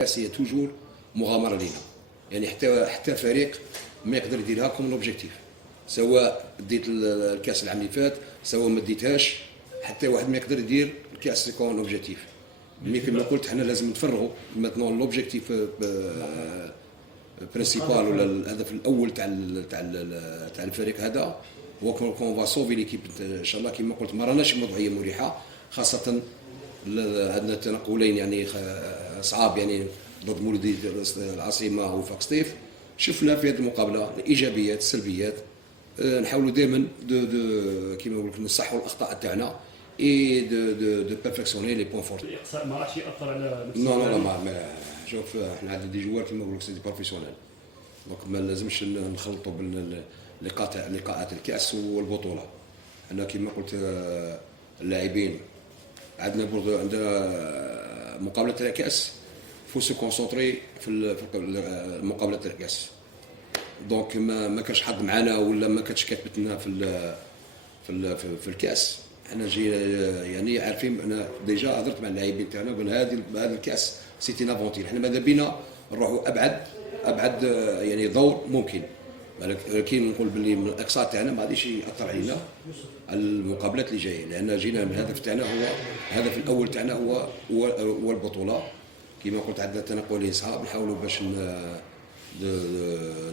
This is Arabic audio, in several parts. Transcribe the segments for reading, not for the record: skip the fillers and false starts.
هي توجور مغامره لينا، يعني حتى فريق ما يقدر يديرها كوم لوبجيكتيف، سواء ديت الكاس العام اللي فات سواء ما ديتهاش، حتى واحد ما يقدر يدير الكاس كون اوبجيكتيف. مي كما قلت حنا لازم نتفرغوا ماتنون لوبجيكتيف برينسيبال ولا الهدف الاول تاع الفريق هذا هو كون فا سوفي ليكيب ان شاء الله. كما قلت ما راناش موضوعيه مريحه، خاصه عندنا تنقلين يعني صعاب يعني ضد مولودية العاصمه وفاق سطيف. شفنا في هذه المقابله الايجابيات السلبيات، نحاولوا دائما كيما نقول لك نصحوا الاخطاء تاعنا اي دو بيرفكسيوني لي بوين فور. الاقصاء ما راحش ياثر على نو نو ما شوف احنا عندنا دي جوار كيما نقول لك سي دي بروفيسيونيل، دونك ما لازمش نخلطوا بين لقاءات الكاس والبطوله. انا كيما قلت اللاعبين عندنا برضو عندنا مقابله تاع الكاس فو سو كونسونطري في المقابله تاع الكاس، دونك ما كانش حد معنا ولا ما كانتش كاتبتنا في الكاس. احنا جينا يعني عارفين انا ديجا هضرت مع اللاعبين تاعنا قلنا هذا الكاس سيتي نافونتير، احنا ماذا بينا نروحوا ابعد يعني دور ممكن، ولكن نقول باللي من الاقصاء تاعنا ما غاديش ياثر علينا على المقابلات اللي جايه، لان جينا من الهدف تاعنا هو الهدف الاول تاعنا هو البطوله. كما قلت عندنا تنقلين صعاب، نحاولوا باش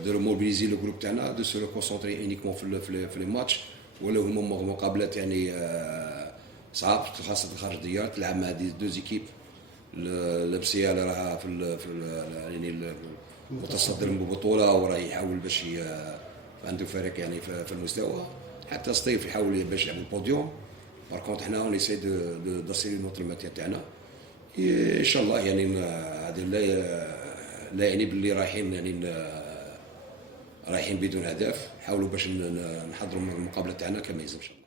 دو موبيليزي لو جروب تاعنا دو سو كونسونطري اونيكمون في لي ماتش، ولو هما مقابلات يعني صعاب خاصه خارج الديار. تلعب مع دي دو زيكيب لبسيه اللي راها في يعني متصدر البطوله وراح يحاول باش عنده فريق يعني في المستوى، حتى سطيف يحاول باش يلعب البوديوم. بار كونت حنا اون ايساي دو سيري نوتر ماتير تاعنا ان شاء الله. يعني هذا لا يعني باللي رايحين بدون هدف، نحاولوا باش نحضروا المقابله تاعنا كما يلزم ان شاء الله.